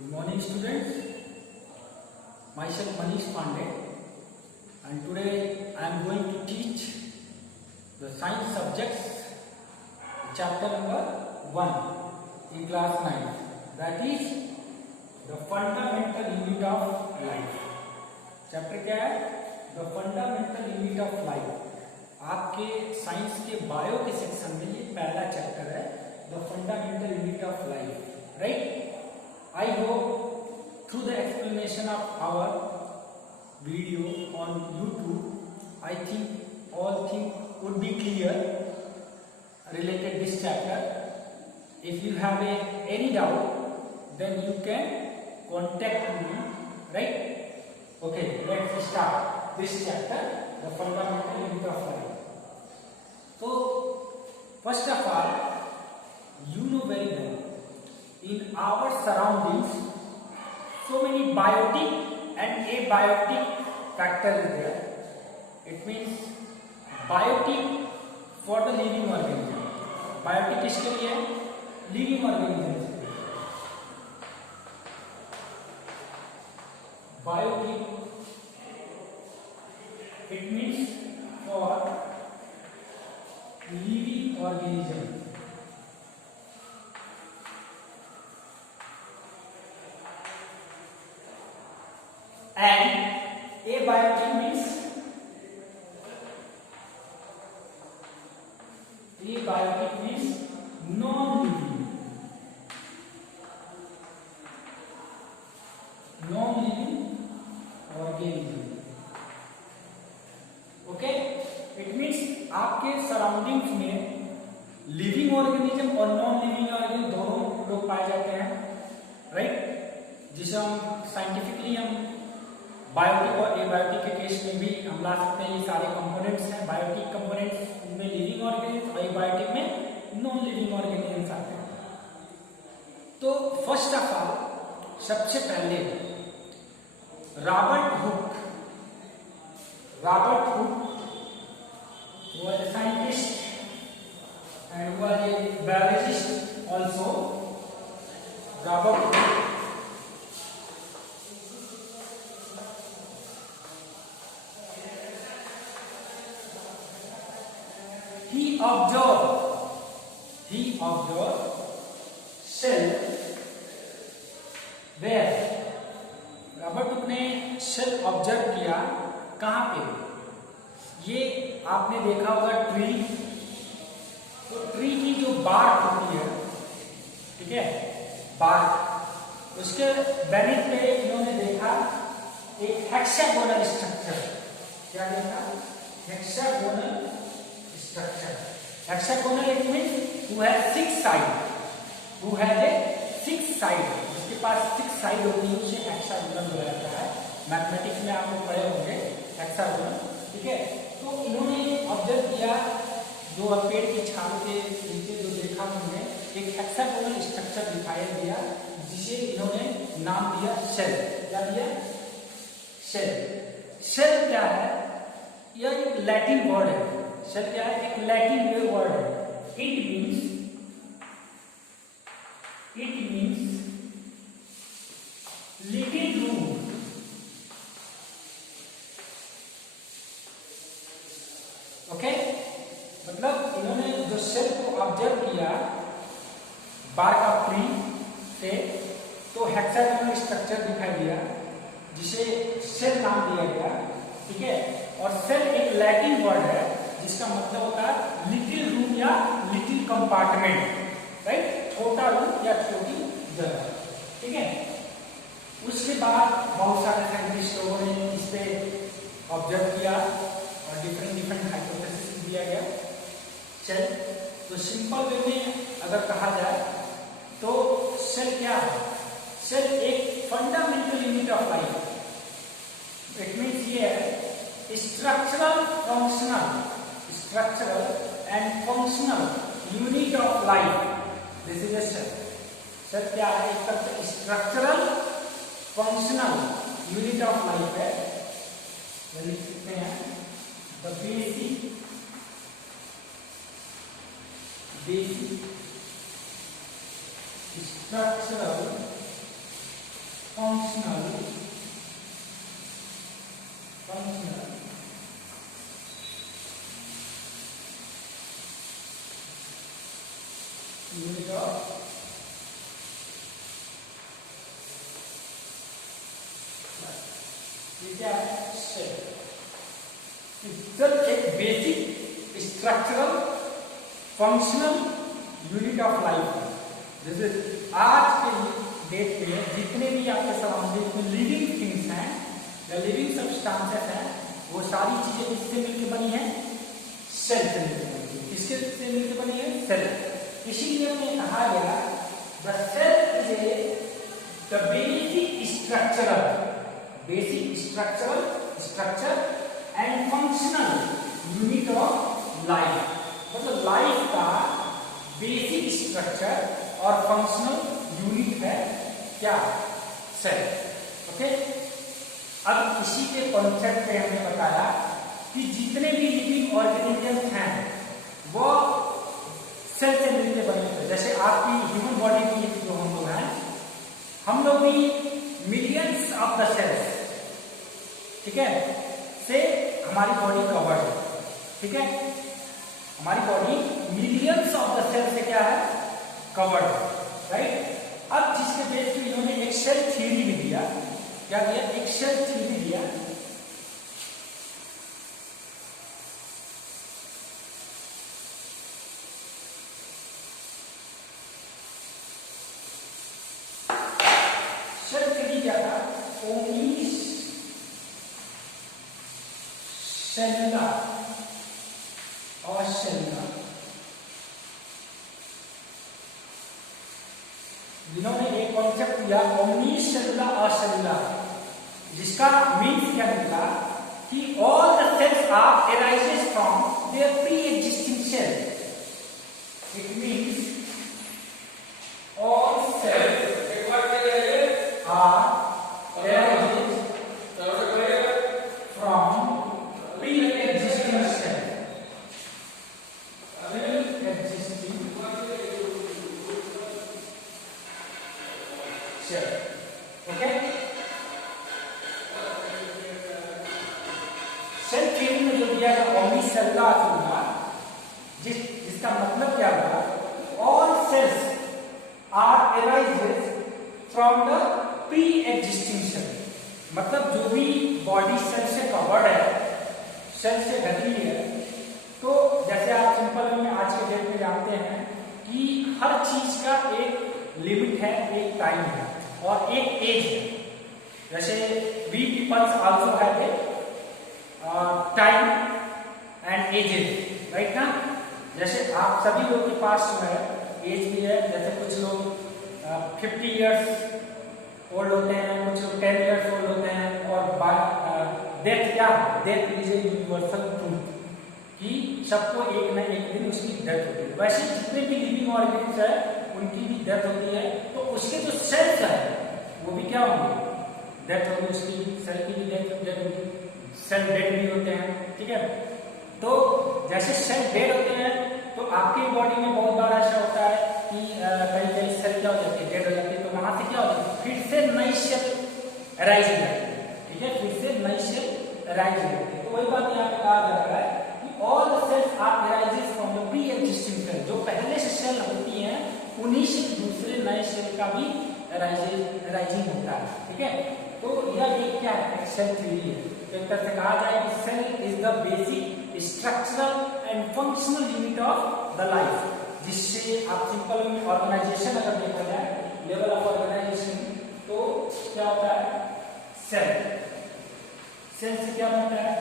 Good morning students, myself Manish Pandey and today I am going to teach the science subjects chapter number 1 in class 9, that is the fundamental unit of life. Chapter क्या है? The fundamental unit of life. आपके science के bio के section में ये पहला chapter है, the fundamental unit of life, right? I hope through the explanation of our video on YouTube, I think all things would be clear related this chapter. If you have any doubt, then you can contact me, right? Okay, let's start this chapter, the fundamental unit of life. So, first of all, you know very well, in our surroundings, so many biotic and abiotic factors is there. It means biotic for the living organism. Biotic किसके लिए है? Living organism. Biotic, it means for living organism. And abiotic means non-living organism. Okay, it means आपके surroundings में living organism और non living organism दोनों लोग पाए जाते हैं, राइट? जिसे हम साइंटिफिकली हम बायोटिक और एबायोटिक के केस में भी हम ला सकते हैं. ये सारे कंपोनेंट्स हैं. बायोटिक कंपोनेंट्स में लिविंग ऑर्गेनिज्म और एबायोटिक में नॉन लिविंग ऑर्गेनिज्म आते हैं. तो फर्स्ट ऑफ ऑल सबसे पहले Robert Hooke was a scientist and was a biologist also. Robert Hooke, he observed cell where Robert Hooke ने सेल ऑब्जर्व किया. कहां पे? ये आपने देखा होगा ट्री. तो ट्री की जो बार्क होती है, ठीक है, बार्क, उसके बेनिथ पे इन्होंने देखा एक हेक्सागोनल स्ट्रक्चर. क्या देखा? Hexagonal structure. Hexagonal it means who has 6 side. Who has A 6 side. जिसके पास 6 साइड होती है उसे हेक्सागोनल बोला जाता है. मैथमेटिक्स में आप लोग पढ़े होंगे हेक्सागोनल, ठीक है. तो इन्होंने ऑब्जर्व किया जो पेड़ की छाल के नीचे जो देखा उन्होंने एक हेक्सागोनल स्ट्रक्चर दिखाई दिया जिसे इन्होंने नाम दिया सेल. क्या दिया? सेल. सेल क्या है? यह एक लैटिन वर्ड है. सेल क्या है? एक लैटिन वर्ड है. It means little room. Okay, मतलब इन्होंने जो सेल को ऑब्जर्व किया बार्क ऑफ ट्री से, तो हेक्सागोनल स्ट्रक्चर दिखाई दिया जिसे सेल नाम दिया गया, ठीक है. और सेल एक लैटिन वर्ड है जिसका मतलब होता है लिटिल रूम या लिटिल कंपार्टमेंट, राइट? छोटा रूम या छोटी जगह, ठीक है. उसके बाद बहुत सारे साइंटिस्ट लोगों ने इस पे ऑब्जर्व किया और डिफरेंट हाइपोथेसिस दिया गया. सेल तो सिंपल वे में अगर कहा जाए तो सेल क्या है? सेल एक fundamental unit of life. It means ये है structural and functional unit of life. This is a cell. Cell क्या है? एक तरह से structural functional unit of life है. लिख सकते हैं the basic structural functional unit of ये क्या है? सेल। एक basic structural functional unit of life है। जैसे आज के डेट में जितने भी आपके सराउंडिंग में लिविंग थिंग्स हैं या लिविंग सब्सटेंसेस हैं, वो सारी चीजें किससे मिलकर बनी है? सेल से मिलकर बनी है। किसके से मिलकर बनी है? सेल। इसीलिए हमें कहा गया the cell is the basic structure and functional unit of life. मतलब लाइफ का बेसिक स्ट्रक्चर और फंक्शनल यूनिट है क्या? सेल। ओके, अब इसी के कॉन्सेप्ट पे हमने बताया कि जितने भी लिविंग ऑर्गेनिजम्स हैं वो सेल से मिलकर बने होते हैं। जैसे आपकी ह्यूमन बॉडी की जो हम लोग हैं, हम लोग भी मिलियंस ऑफ द सेल्स, ठीक है, से हमारी बॉडी कवर्ड है। ठीक है, हमारी body millions of the cell से क्या है? कवर्ड है, राइट। अब जिसके बेस पे इन्होंने एक सेल थ्योरी भी दिया, क्या दिया? एक सेल थ्योरी दिया। सेल थ्योरी क्या था? सेलुलर और सेलुलर, जिन्होंने एक कॉन्सेप्ट दिया ओमनी सेलुलर और सेलुलर, जिसका मीन्स क्या निकला कि all the cells are arises from their pre existing cell. It means all cells are arises from pre-existing cell, okay? Cell theory में जो दिया गया ओमनी सेलुलर होगा, जिसका मतलब क्या हुआ? All cells are arises from the pre-existing cell. मतलब जो भी बॉडी सेल से कवर्ड है, सेल से ढकी है, तो जैसे आप सिंपल में आज के डेट में जानते हैं कि हर चीज का एक लिमिट है, एक टाइम है और एक एज है। जैसे we peoples also have a time and ages, right ना। जैसे आप सभी लोग के पास जो है एज भी है। जैसे कुछ लोग 50 इयर्स ओल्ड होते हैं, कुछ लोग 10 इयर्स ओल्ड होते हैं। और डेथ क्या? Death is a universal truth कि सबको एक न एक दिन उसकी डेथ होती है। वैसे जितने भी लिविंग ऑर्गेनिज्म है उनकी भी डेथ होती है, तो उसके जो सेल्स है वो भी क्या होंगे? डेथ होगी, उसकी सेल की भी डेथ होगी, सेल डेड भी होते हैं। ठीक है, तो जैसे सेल डेड होते हैं तो आपकी बॉडी में बहुत बार ऐसा होता है कि कहीं कहीं सेल क्या हो जाती है? डेड हो जाती है, तो वहां से क्या होता है? फिर से नई सेल राइज हो जाती है। ठीक है, फिर से नई सेल राइज हो जाती है। तो वही बात यहाँ पे कहा जा रहा है कि all the cells are arises from the pre existing cell. जो पहले से सेल होती हैं उन्हीं से दूसरे नए सेल का भी राइजिंग होता है। ठीक है, तो यह एक क्या है? सेल थ्योरी है। एक तरह से कहा जाए कि cell is the basic structural and functional unit of the life, जिससे आप सिंपल में ऑर्गेनाइजेशन अगर देखा जाए, लेवल ऑफ ऑर्गेनाइजेशन, तो क्या होता है? सेल से क्या बनता है?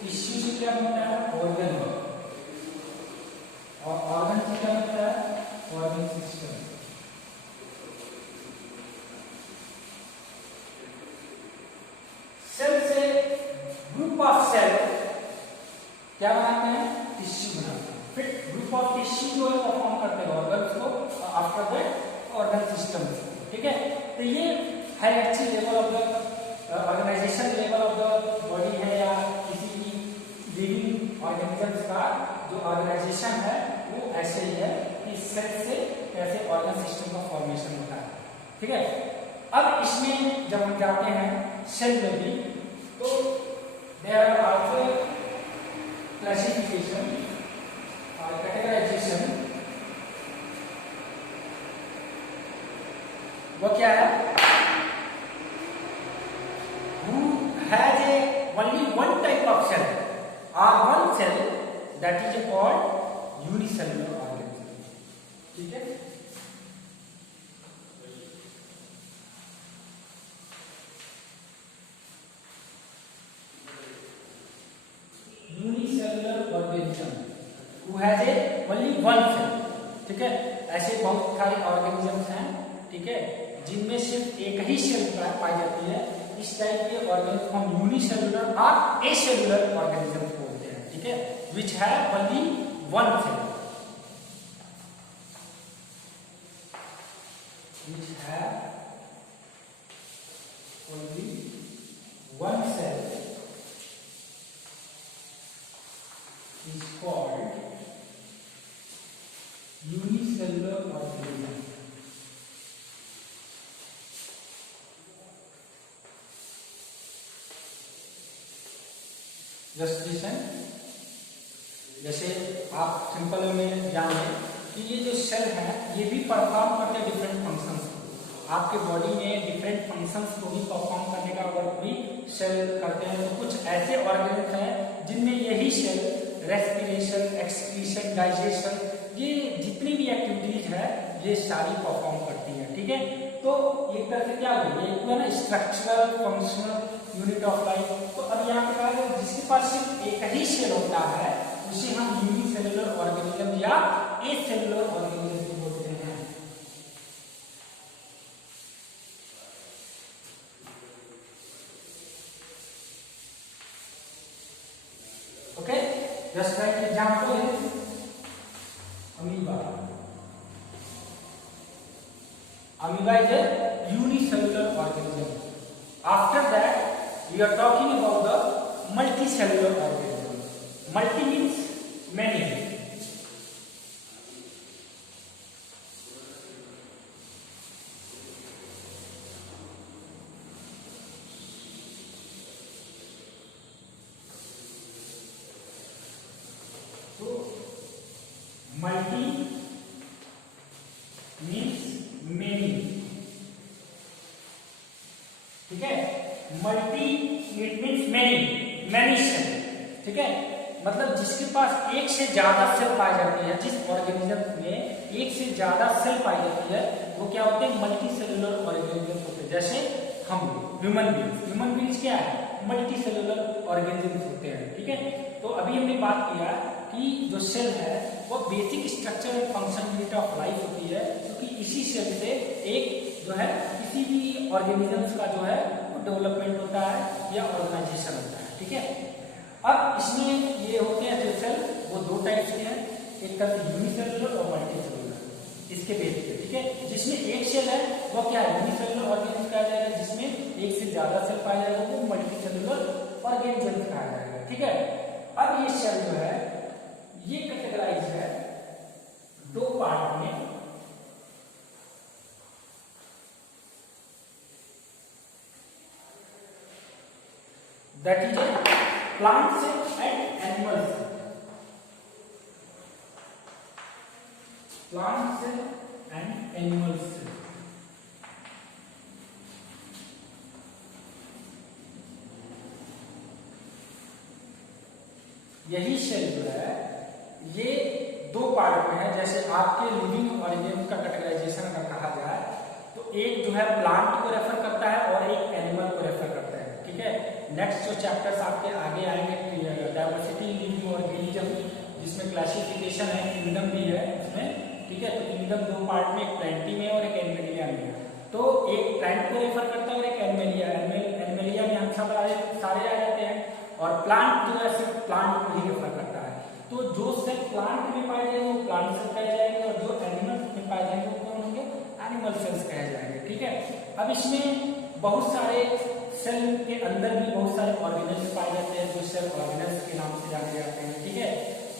टिश्यू से क्या बनता है? ऑर्गन, और ऑर्गन से क्या बनता है? Organ system. सेल से ग्रुप ऑफ सेल क्या बनाते हैं? टिश्यू बनाते हैं। फिर ग्रुप ऑफ टिश्यू जो है परफॉर्म करते हैं ऑर्गन्स को, आफ्टर दैट ऑर्गन सिस्टम। ठीक है, तो ये hierarchy level of the organization level of the body है, या किसी की लिविंग ऑर्गेनिजम्स का जो ऑर्गेनाइजेशन है वो ऐसे ही है कि सेल से कैसे ऑर्गन सिस्टम का फॉर्मेशन होता है। ठीक है, अब इसमें जब हम जाते हैं सेल में भी, तो देयर आर आल्सो क्लासिफिकेशन और कैटेगराइजेशन। वो क्या है? Who has a only one type of cell or one cell that is called unicellular organism। ठीक है, unicellular organism who has a only one cell. ठीक है, ऐसे बहुत सारे ऑर्गेनिजम्स हैं, ठीक है, जिनमें सिर्फ एक ही सेल पाई जाती है। इस टाइप के ऑर्गेनिज्म को हम यूनिसेलुलर और एसेलुलर ऑर्गेनिज्म बोलते हैं। ठीक है, which have only one cell, which have only one cell is called unicellular organism। Just listen, जैसे आप सिंपल में जानिए कि ये जो सेल है ये भी परफॉर्म करते हैं डिफरेंट फंक्शंस को। आपके बॉडी में डिफरेंट फंक्शंस को भी परफॉर्म करने का वर्क भी सेल करते हैं। तो कुछ ऐसे ऑर्गेनिज्म हैं जिनमें यही सेल रेस्पिरेशन, एक्सक्रीशन, डाइजेशन, ये जितनी भी एक्टिविटीज है ये सारी परफॉर्म करती है। ठीक है, तो एक तरह से क्या हुआ, ये हुआ ना structural functional unit of life. तो अब यहाँ पे कहा जिसके पास सिर्फ एक ही सेल होता है उसे हम यूनिसेलुलर ऑर्गेनिज्म या एसेलुलर ऑर्गेनिज्म बोलते हैं। ओके, जस्ट लाइक एग्जांपल है amoeba. Amoeba is a unicellular organism. After that we are talking about the multicellular organism। multi means many। तो multi means many। ठीक है, multi it means many cell. ठीक है, मतलब जिसके पास एक से ज्यादा सेल पाई जाती है, जिस ऑर्गेनिज्म में एक से ज्यादा सेल पाई जाती है वो क्या होते हैं? मल्टी सेलुलर ऑर्गेनिज्म होते हैं। जैसे हम ह्यूमन बीइंग्स क्या है? मल्टी सेलुलर ऑर्गेनिज्म होते हैं। ठीक है, तो अभी हमने बात किया कि जो सेल है वो basic structure and function unit of life होती है, क्योंकि इसी सेल से एक जो है किसी भी ऑर्गेनिज्म का जो है डेवलपमेंट होता है या ऑर्गेनाइजेशन होता है। ठीक है, अब इसमें ये होते हैं जो सेल वो दो टाइप के हैं, एक तरह से यूनिसेलुलर और मल्टीसेलुलर। इसके बेस पे ठीक है, जिसमें एक सेल है वो क्या है? यूनिसेलुलर ऑर्गेनिज्म कहा जाएगा। जिसमें एक से ज्यादा सेल पाया जाएगा वो मल्टीसेलुलर ऑर्गेनिज्म कहा जाएगा। ठीक है, अब ये सेल जो है ये कैटेगराइज है दो पार्ट में। That is a plant cell and animal cell। Plant cell and animal cell। यही सेल जो है ये दो पार्ट में है। जैसे आपके लिविंग ऑर्गेनिज्म का कैटेगराइजेशन अगर कहा जाए तो एक जो है प्लांट को रेफर करता है और एक एनिमल को रेफर करता है। ठीक है, नेक्स्ट जो चैप्टर्स आपके आगे आएंगे डायवर्सिटी लिविंग ऑर्गेनिज्म, जिसमें क्लासिफिकेशन है, किंगडम भी है उसमें। ठीक है, तो किंगडम दो पार्ट में, एक प्लांटी में और एक एनिमलिया में। तो एक प्लांट को रेफर करता है और एक एनिमलिया। एनिमलिया में हम सब सारे आ जाते हैं और प्लांट जो है सिर्फ प्लांट को ही रेफर करता है। तो जो सेल प्लांट में पाए जाएंगे वो प्लांट सेल कहे जाएंगे और जो एनिमल में पाए जाएंगे वो कौन होंगे? एनिमल सेल्स कहे जाएंगे। ठीक है, अब इसमें बहुत सारे सेल के अंदर भी बहुत सारे ऑर्गेनेल्स पाए जाते हैं जो सेल ऑर्गेनेल्स के नाम से जाने जाते हैं। ठीक है,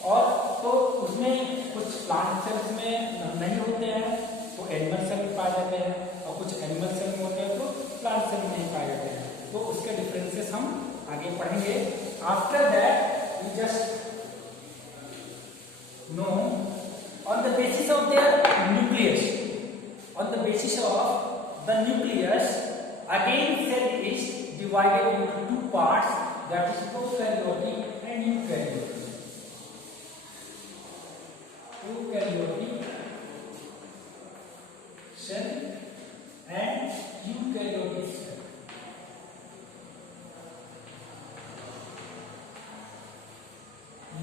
और तो उसमें कुछ प्लांट सेल्स में नहीं होते हैं तो एनिमल सेल में पाए जाते हैं और कुछ एनिमल सेल में होते हैं तो हम आगे पढ़ेंगे। After that we just know on the basis of their nucleus, on the basis of the nucleus, again cell is divided into two parts, that is prokaryotic and eukaryotic. Prokaryotic cell and eukaryotic cell.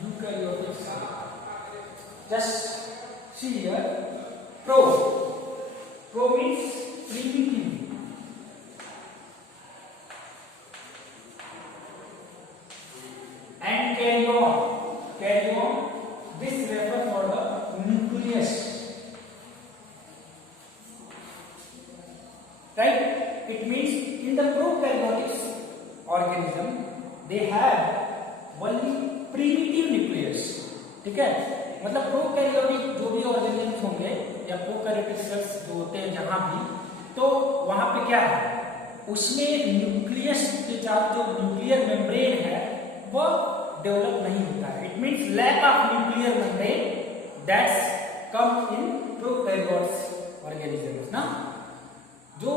Eukaryotic cell. Just see here, pro means primitive, and carry on, this refers for the nucleus, right? It means in the prokaryotic organism they have only primitive nucleus, ठीक है? मतलब prokaryotic जो भी organisms होंगे या prokaryotic cells जो होते हैं जहां भी, तो वहां पे क्या है, उसमें न्यूक्लियस के साथ जो न्यूक्लियर मेम्ब्रेन है वो डेवलप नहीं होता है। It means lack of nuclear membrane that's come in prokaryotic organisms ना। जो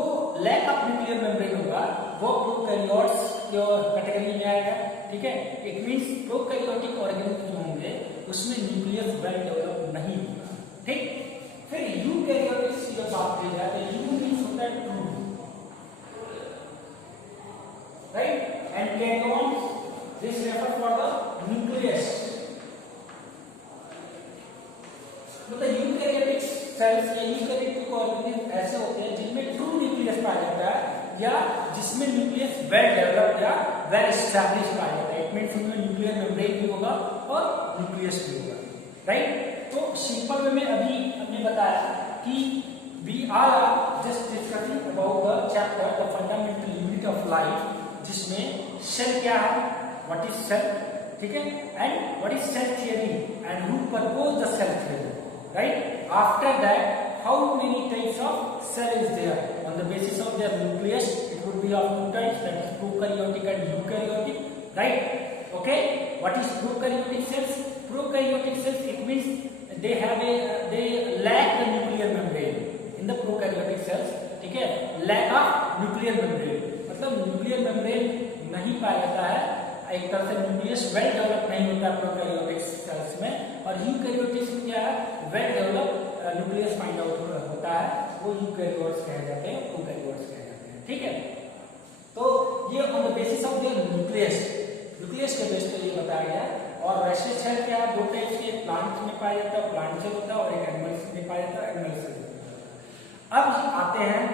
लैक ऑफ न्यूक्लियर मेम्ब्रेन होगा वो प्रोकैरियोट्स की कैटेगरी में आएगा, ठीक है? इट मींस प्रोकैरियोटिक ऑर्गेनिज्म होंगे उसमें न्यूक्लियस वेल डेवलप नहीं होगा, ठीक? फिर यूकैरियोटिक्स की जब बात की जाए तो यू मींस होता है true, right? And karyon this refer for the nucleus. मतलब यूकैरियोटिक सेल्स या यूकैरियोटिक ऑर्गेनिज्म ऐसे होते हैं जिनमें ट्रू न्यूक्लियस पाया जाता है या जिसमें न्यूक्लियस वेल डेवलप्ड या वेल एस्टैब्लिश पाया जाता है। इट मींस उनमें न्यूक्लियर मेम्ब्रेन भी होगा और न्यूक्लियस भी होगा, राइट? तो सिंपल वे में अभी हमने बताया कि we are just discussing about the chapter the fundamental unit of life, जिसमें सेल क्या है, व्हाट इज सेल, ठीक है? And what is cell theory and who propose the cell theory, right? After that how many types of cell is there on the basis of their nucleus, it would be of two types, that is prokaryotic and eukaryotic, right? Okay, what is prokaryotic cells? Prokaryotic cells, it means they lack the nuclear membrane in the prokaryotic cells, ठीक है? lack of nuclear membrane मतलब nuclear membrane नहीं पाया जाता है, एक तरह से न्यूक्लियस वेल डेवलप नहीं होता है प्रोकैरियोटिक सेल्स में। और यूकैरियोटिक्स में क्या है, well develop nucleus find out होता है, वो यूकैरियोट्स कहे जाते हैं, प्रोकैरियोट्स कहे जाते हैं, ठीक है? तो ये on the basis of their nucleus के बेस पे ये बताया गया। और वैसे सेल क्या है, दो टाइप के, प्लांट में पाया जाता है, प्लांट सेल होता है, और एक एनिमल में पाया जाता है, एनिमल सेल होता है। अब आते हैं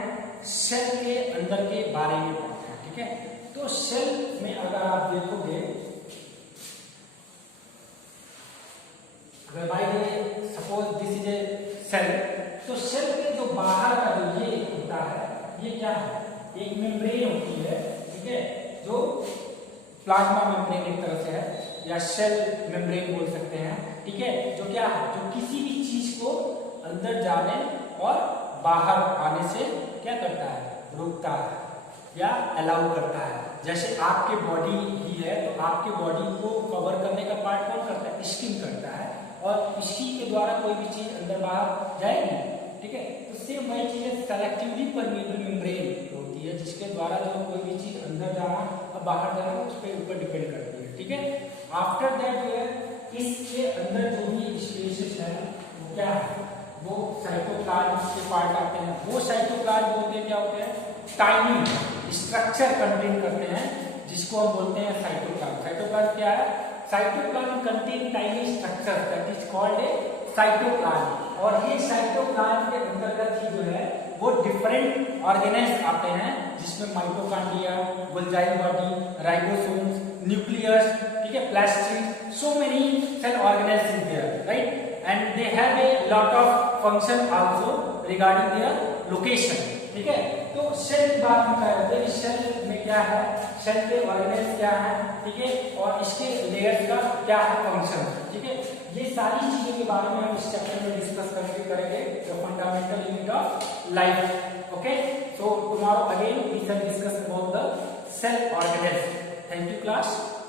सेल के अंदर के बारे में पढ़ते हैं, ठीक है? तो सेल में अगर आप देखोगे, अगर by the suppose this is a cell, तो सेल के जो बाहर का जो ये होता है, ये क्या है, एक मेम्ब्रेन होती है, ठीक है? जो प्लाज्मा मेम्ब्रेन एक तरह से है या सेल मेम्ब्रेन बोल सकते हैं, ठीक है? जो क्या है, जो किसी भी चीज को अंदर जाने और बाहर आने से क्या करता है, रोकता है या अलाउ करता है। जैसे आपके बॉडी ही है तो आपके बॉडी को कवर करने का पार्ट कौन करता है, स्किन करता है, और इसी के द्वारा कोई भी चीज अंदर बाहर जाएगी, ठीक है? तो सेम वही चीज सेलेक्टिवली परमिएबल मेम्ब्रेन होती है, जिसके द्वारा जो कोई भी चीज अंदर जाना और बाहर जाना उस पर ऊपर डिपेंड करती है, ठीक है? आफ्टर दैट जो है इसके अंदर जो भी स्पेसेस है वो क्या है, वो साइटोप्लाज्म के पार्ट आते हैं। वो साइटोप्लाज्म होते हैं क्या होते हैं, टाइनी स्ट्रक्चर कंटेन करते हैं, जिसको हम बोलते हैं साइटोप्लाज्म। साइटोप्लाज्म क्या है, cytoplasm contain tiny structure that is called a cytoplasm. और ये साइटोप्लाज्म के अंतर्गत ही जो है वो डिफरेंट ऑर्गेनेल्स आते हैं, जिसमें mitochondria, Golgi body, ribosomes, nucleus, ठीक है, plastid, so many cell organelles is there, right? And they have a lot of function also regarding their location, ठीक है? तो सेल की बात हम कर रहे थे, सेल में क्या है, सेल के ऑर्गेनेल्स क्या है, ठीक है? और इसके लेयर्स का क्या है फंक्शन, ठीक है? ये सारी चीजों के बारे में हम इस चैप्टर में डिस्कस करेंगे, the fundamental unit of life. Okay, so tomorrow again we shall discuss about the cell organelles. Thank you class.